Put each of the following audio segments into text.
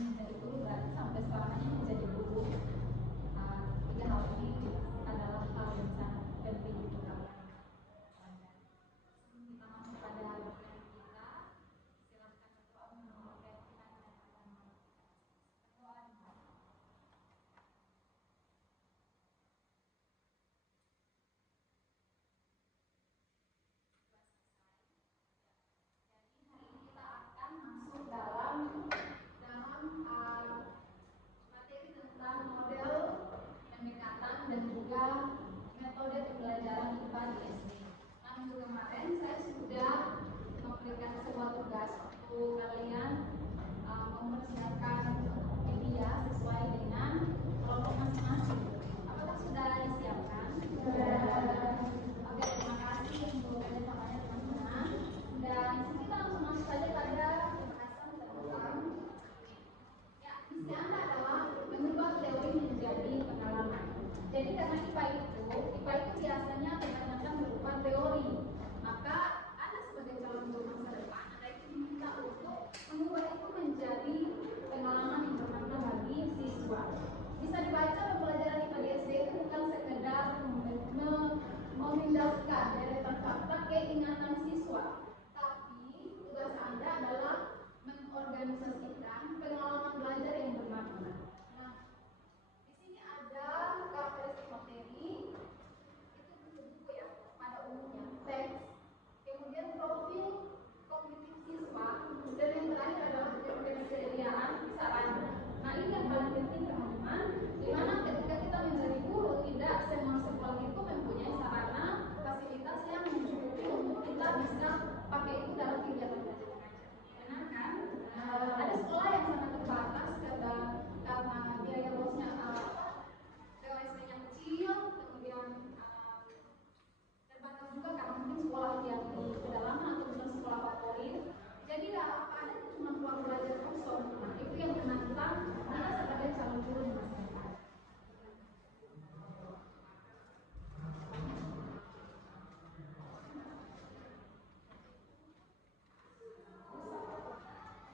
menjadi guru berarti sampai sekarang ini menjadi guru. Tiga hal ini adalah hal yang sangat penting untuk kalian. Kita masuk pada materi kita. Silakan ketua membawa keyakinan dan agama. Ketua. Materi tentang model pendekatan dan juga metode pembelajaran IPA di SD. Nah, minggu kemarin saya sudah memberikan sebuah tugas untuk kalian mempersiapkan media sesuai dengan kelompok masing-masing. Apakah sudah disiapkan? Sudah. Oke, terima kasih untuk kerjasamanya teman-teman. Dan kita langsung masuk saja pada pembahasan tentang misi Anda adalah mengubah teori menjadi pengalaman. Jadi karena IPA itu biasanya kebanyakan berupa teori. Maka Anda sebagai calon guru masa depan, Anda itu diminta untuk mengubah itu menjadi pengalaman yang bermakna bagi siswa. Bisa dibaca pembelajaran IPA di SD itu bukan sekedar memindahkan deretan fakta ke ingatan siswa, tapi tugas Anda adalah mengorganisasikan pengalaman belajar yang bermakna. Nah, di sini ada karakteristik materi, itu buku-buku ya, pada umumnya teks, kemudian profil kognitif siswa, dan yang terakhir adalah kesediaan sarana. Nah, ini yang paling penting teman-teman, dimana ketika kita menjadi guru, tidak semua sekolah itu mempunyai sarana fasilitas yang mencukupi untuk kita bisa pakai itu dalam kegiatan belajar mengajar. Benar kan? Ada sekolah yang sangat terbatas karena biaya bosnya POSP-nya kecil, kemudian terbatas juga karena mungkin sekolah yang di pedalaman atau bukan sekolah favorit. Jadi apa ada itu cuma ruang belajar kosong. Nah, itu yang menantang kita sebagai calon guru di masa depan.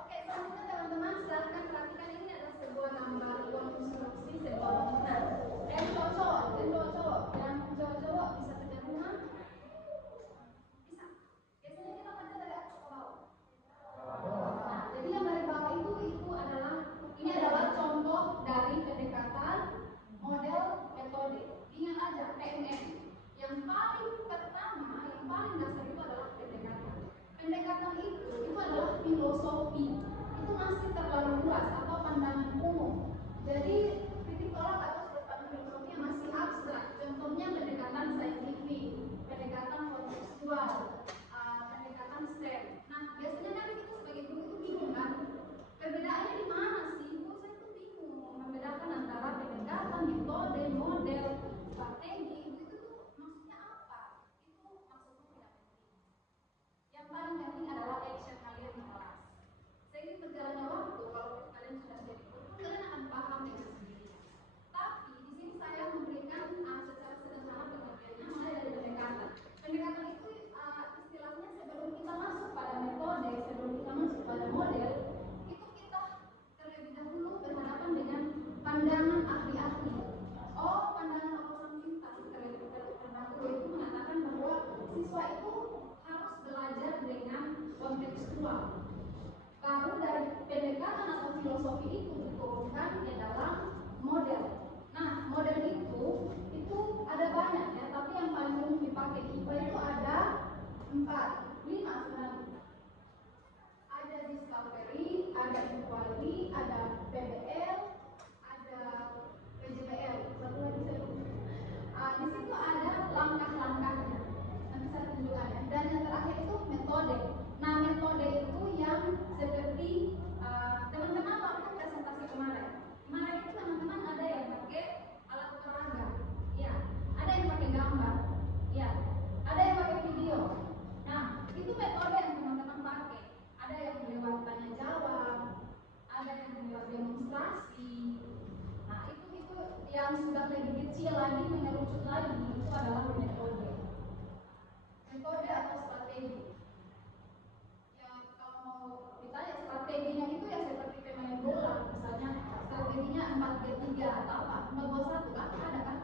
Oke, selanjutnya teman-teman silahkan perhatikan, ini ada sebuah gambar konstruksi sebuah bangunan. Yang cowok-cowok bisa kerja rumah? Bisa. Biasanya kita baca dari atas ke bawah. Nah, jadi yang dari bawah itu adalah contoh dari pendekatan model metode. Ingat aja PMM. Yang paling pertama, yang paling dasar itu adalah pendekatan. Pendekatan itu adalah filosofi. Itu masih terlalu luas atau pandangan umum. Jadi titik tolak atau sudut pandang filosofi yang masih abstrak. Contohnya pendekatan saintifik, pendekatan kontekstual, pendekatan STEM. Nah, biasanya kan kita sebagai guru itu bingung kan? Perbedaannya di mana sih? Guru saya itu bingung membedakan antara pendekatan, metode, model, strategi. Itu tuh maksudnya apa? Itu maksudnya tidak penting. Yang paling penting adalah action kalian di kelas. Seiring berjalannya waktu, kalau kalian sudah jadi guru, kalian akan paham dengan sendirinya. Tapi di sini saya memberikan secara sederhana pengertiannya mulai dari pendekatan. Pendekatan itu istilahnya sebelum kita masuk pada metode, sebelum kita masuk pada model, itu kita terlebih dahulu berhadapan dengan pandangan ahli-ahli. Pandangan orang pintar terlebih dahulu itu mengatakan bahwa siswa itu harus belajar dengan kontekstual. Baru dari pendekatan atau filosofi itu diturunkan ke dalam model. Nah, model itu ada banyak ya, tapi yang paling umum dipakai di IPA itu ada 5 sebenarnya. Ada discovery, ada inquiry, ada PBL, ada PJBL. Satu lagi saya lupa. Di situ ada langkah-langkahnya. Nanti saya tunjukkan ya. Dan yang terakhir itu metode. Nah, metode itu yang seperti teman-teman waktu presentasi kemarin itu teman-teman ada yang pakai alat peraga, ya, ada yang pakai gambar, ya, ada yang pakai video. Nah, itu metode yang teman-teman pakai. Ada yang lewat tanya jawab, ada yang lewat demonstrasi. Nah, itu yang sudah lebih kecil lagi, mengerucut lagi, itu adalah metode atau strategi. Ya, kalau mau ditanya strateginya itu ya seperti pemain bola, 4-3-3 atau apa? 4-2-1 kan? Ada kan?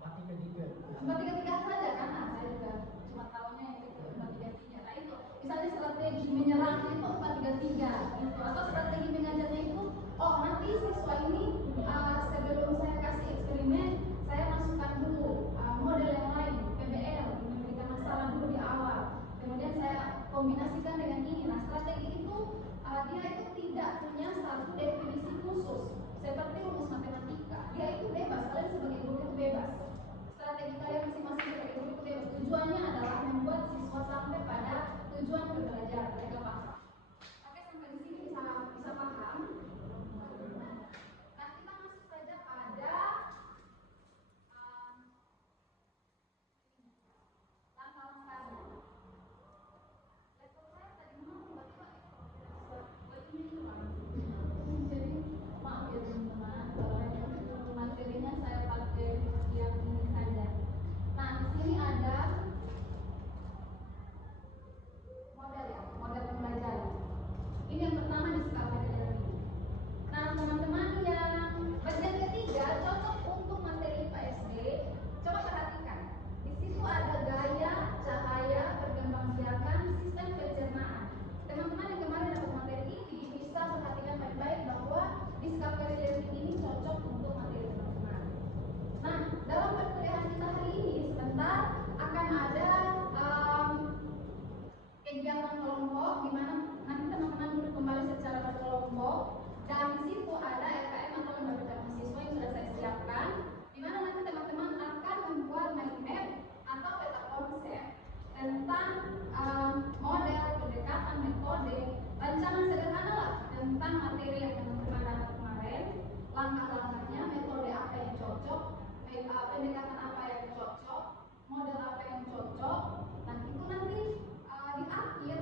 4-3-3. 4-3-3 saja kan? Nah, saya juga cuma tahunya itu 4-3-3. Nah itu, misalnya strategi menyerangnya itu 4-3-3 gitu. Atau strategi mengajarnya itu, oh nanti siswa ini sebelum saya kasih eksperimen, saya masukkan dulu model yang lain, PBL, memberikan masalah dulu di awal. Kemudian saya kombinasikan dengan ini. Nah strategi itu dia itu tidak punya satu definisi khusus seperti rumus matematika. Dia itu bebas, kalian sebagai guru itu bebas. Strategi kalian masing-masing sebagai guru itu bebas. Tujuannya adalah membuat siswa sampai pada tujuan pembelajaran. Mereka paham. Oke, sampai di sini bisa paham. Nah kita masuk saja pada langkah-langkahnya. Laptop saya tadi memang tiba-tiba buat ini jadi maaf ya teman-teman kalau materinya saya pakai yang ini saja. Nah di sini ada model ya, model pembelajaran. Ini yang pertama di skala PDL. Nah teman-teman yang bagian ketiga cocok untuk materi PSD. Coba perhatikan, di situ ada gaya, cahaya, perkembangbiakan, sistem pencernaan. Teman-teman yang kemarin dapat materi ini bisa perhatikan baik-baik bahwa discovery learning ini cocok untuk materi teman-teman. Nah, dalam perkuliahan kita hari ini sebentar akan ada kegiatan kelompok di mana nanti teman-teman duduk kembali secara berkelompok dan di situ ada LKM atau lembaga mahasiswa yang sudah saya siapkan, di mana nanti teman-teman akan membuat mind map atau peta konsep tentang model, pendekatan, metode, rancangan sederhana lah tentang materi yang teman-teman dapat kemarin, langkah-langkahnya, metode apa yang cocok, pendekatan apa yang cocok, model apa yang cocok. Nah itu nanti di akhir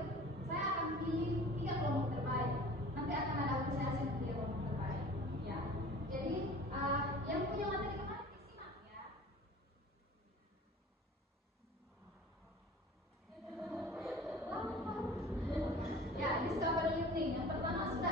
saya akan pilih 3 kelompok terbaik. Nanti akan ada apresiasi untuk 3 kelompok terbaik. Ya, jadi yang punya materi kemarin disimak ya. Ya, discovery learning. Yang pertama sudah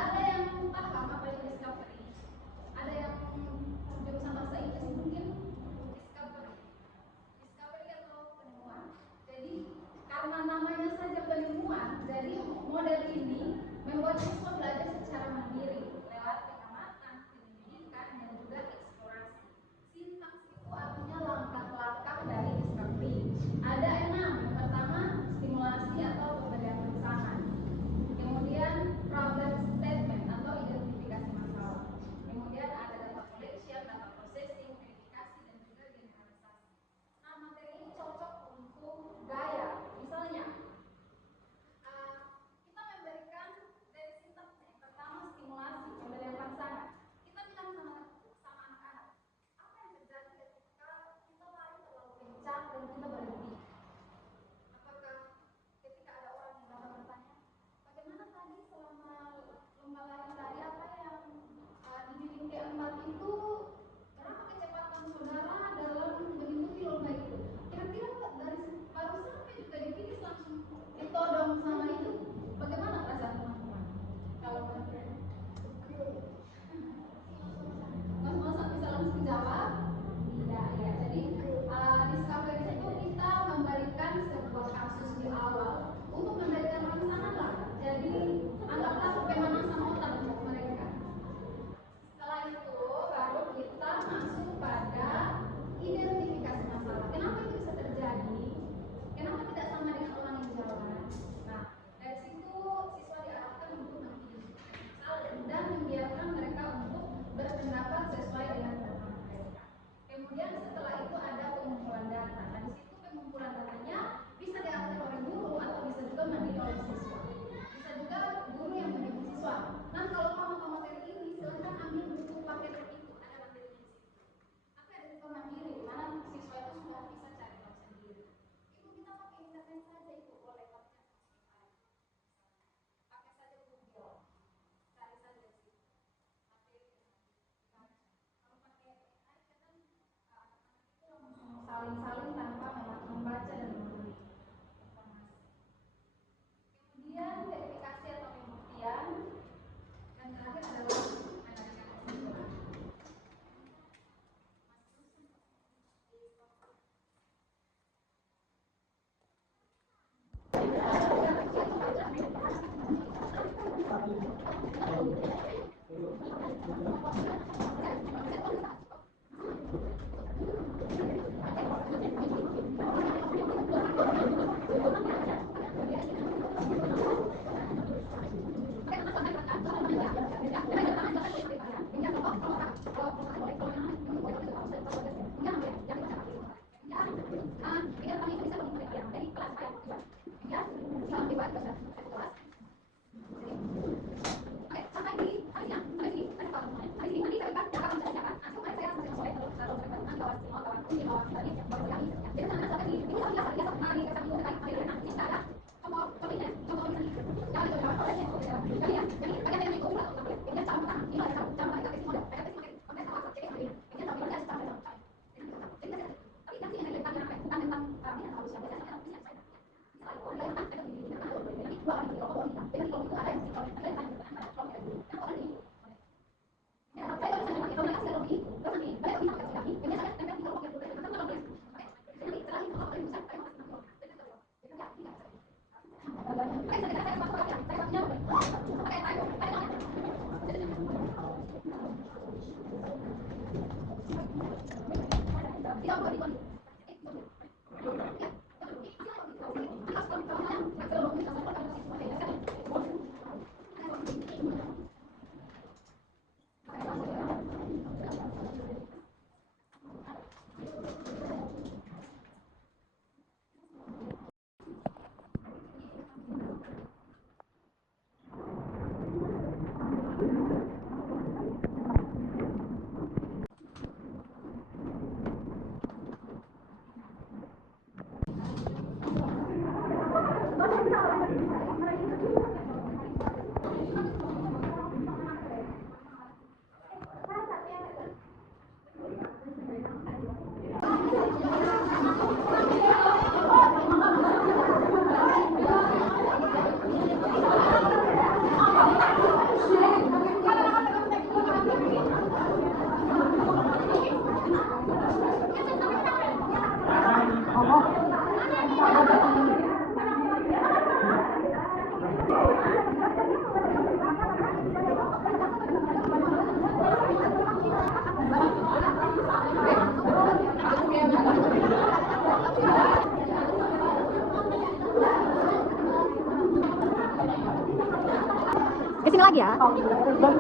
Ke sini lagi ya?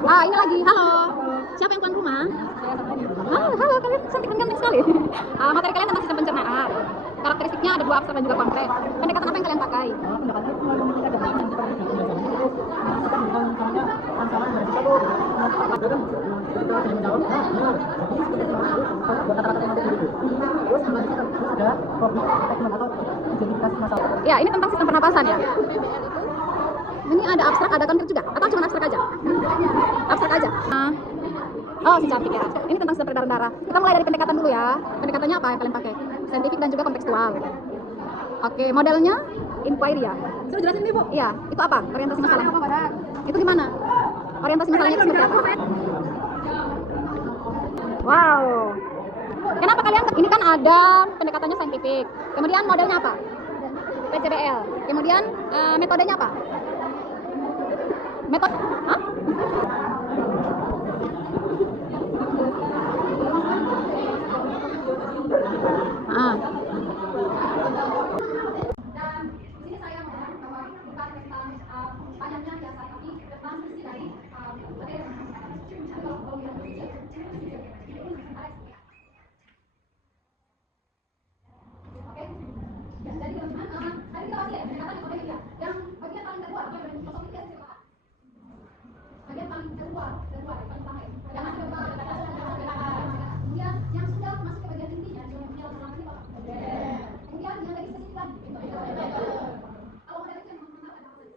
Ah, ini lagi. Halo. Siapa yang tuan rumah? Halo, kalian cantik dan ganteng sekali. Materi kalian tentang sistem pencernaan. Karakteristiknya ada 2 abstrak dan juga konkret. Pendekatan apa yang kalian pakai? Ya, ini tentang sistem pernapasan ya. Ini ada abstrak, ada konkret juga, atau cuma abstrak aja? Abstrak aja. Oh, si cantik ya. Ini tentang sistem peredaran darah. Kita mulai dari pendekatan dulu ya. Pendekatannya apa yang kalian pakai? Saintifik dan juga kontekstual. Oke, modelnya inquiry ya. Sudah jelasin nih, Bu. Iya, itu apa? Orientasi masalah. Itu gimana? Orientasi masalahnya itu seperti apa? Wow. Kenapa kalian? Ini kan ada pendekatannya saintifik. Kemudian modelnya apa? PCBL. Kemudian metodenya apa? Metode? Hah? Dan di sini saya mohon bahwa bukan tentang banyaknya biasa, tapi tentang isi dari materi. Oke. Jadi teman-teman, tadi kita masih ya pendekatan metode ya. Yang bagian paling terluar, yang kosong ini siapa? Bagian paling terluar, yang paling utama ya. Yang masih kemudian yang sudah masuk ke bagian intinya, yang punya laporan ini Pak. Kemudian yang lagi sesi lagi. Kalau model itu yang menggunakan apa saja?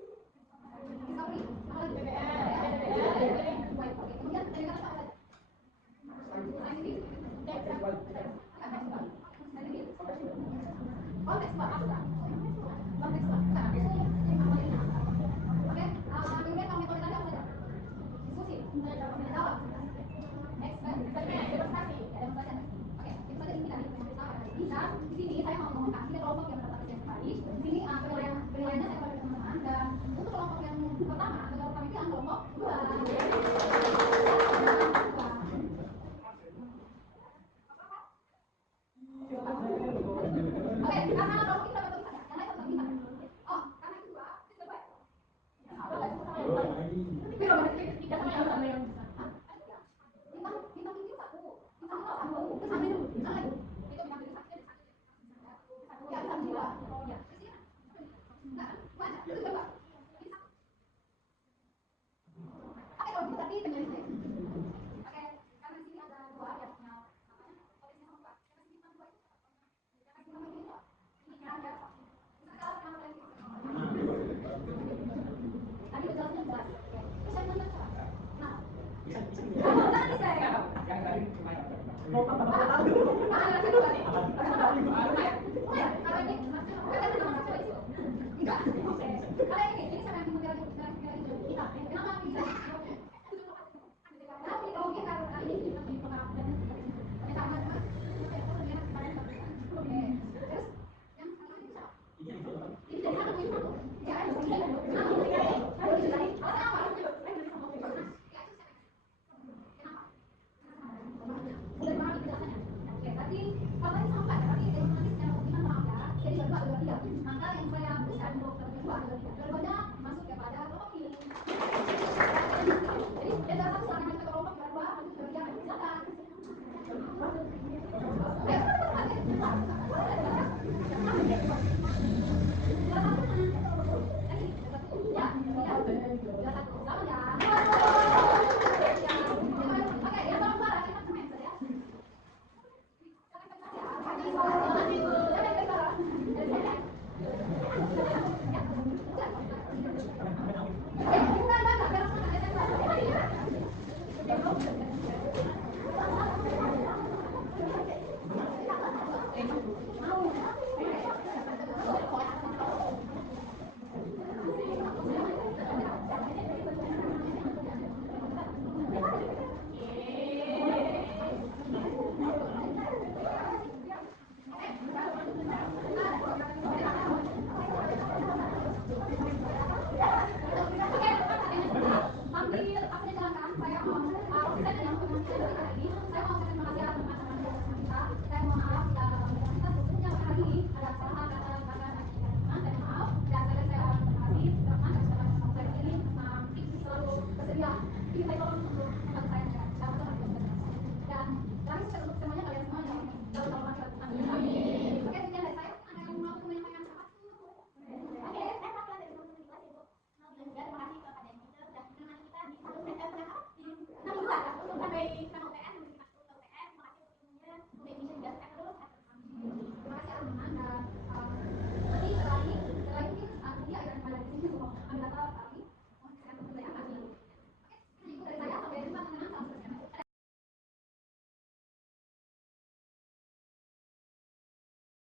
Discovery, apa lagi? Kemudian pendekatan apa saja? Scientific. Konteks Pak, abstrak. Konteks Pak. Oke, kemudian kalau metode tadi apa saja? Diskusi, jawab. Next, demonstrasi. Oke, itu saja inti dari bisa. Di sini saya mau ngomongkan ini kelompok yang pertama yang tadi. Di sini penilaiannya saya bagi teman-teman, dan untuk kelompok yang pertama atau kami bilang kelompok 2. Oke, karena kelompok kita dapat tulisan ya, yang lain dapat bintang. Oh, karena itu 2, itu berapa ya? Bintang itu 1, bintang 2 1, terus sampai itu bintang lagi. Itu bintang itu 1.